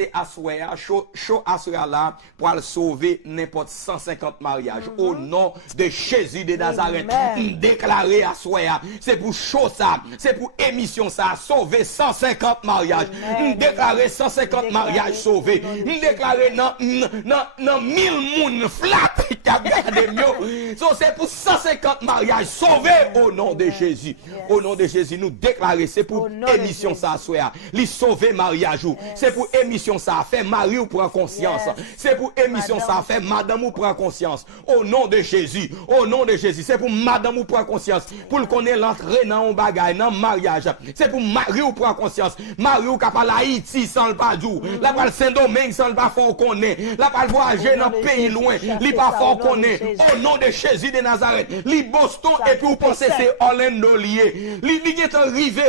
commencer à souhaiter, chaud à souhaiter là, pour sauver n'importe 150 mariages. Au nom de Jésus de Nazareth, déclarer à souhaiter, c'est pour chaud ça, c'est pour émission ça, sauver 150 mariages. Déclarer 150 mariages sauvés. Déclarer non 1000 moun flat, c'est pour 150 mariages sauvés au nom de Jésus. Au nom de Jésus, nous déclarer, c'est pour émission ça, souhaiter, les sauver mariage. C'est pour émission ça, faire mari ou prend conscience. C'est pour émission ça, faire madame ou prend conscience. Au nom de Jésus, au nom de Jésus, c'est pour madame ou prend conscience. Pour qu'on ait l'entrée dans un bagage, dans un mariage. C'est pour mari ou prend conscience. Mari ou capable Haïti sans le pas dou. La parle Saint-Domingue sans le pas fort qu'on est. La parle voyager dans un pays loin. Li pas fort qu'on est. Au nom de Jésus de Nazareth. Li Boston et puis vous pensez c'est Orlando lié. Li est arrivé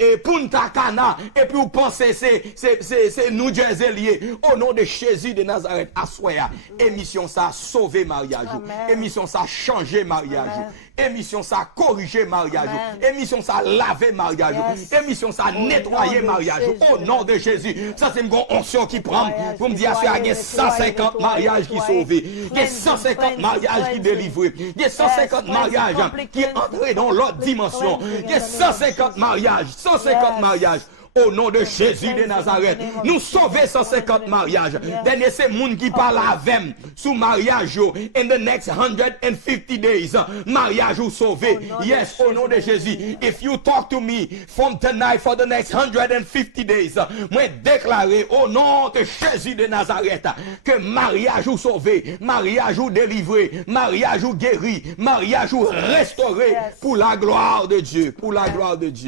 et Punta Cana et puis vous pensez c'est New Jersey lié. Au nom de Jésus de Nazareth. Assoya. Émission ça sauver mariage. Émission ça changer mariage. Émission ça corriger mariage. Émission ça laver mariage. Émission ça nettoyer mariage. Au nom de Jésus. Ça c'est une onction qui prend pour me dire qu'il y a 150 mariages qui sauvés. Il y a 150 mariages qui délivrés. Il y a 150 mariages qui entrés dans l'autre dimension. Il y a 150 mariages. 150 mariages. Au nom de Jésus de Nazareth, nous sauver 150 mariages. Dernier c'est moun qui parle avec sous mariage in the next 150 days. Mariage ou sauvé. Yes, au nom de Jésus. If you talk to me from tonight for the next 150 days, moi déclarer au nom de Jésus de Nazareth que mariage ou sauvé, mariage ou délivré, mariage ou guéri, mariage ou restauré pour la gloire de Dieu, pour la gloire de Dieu.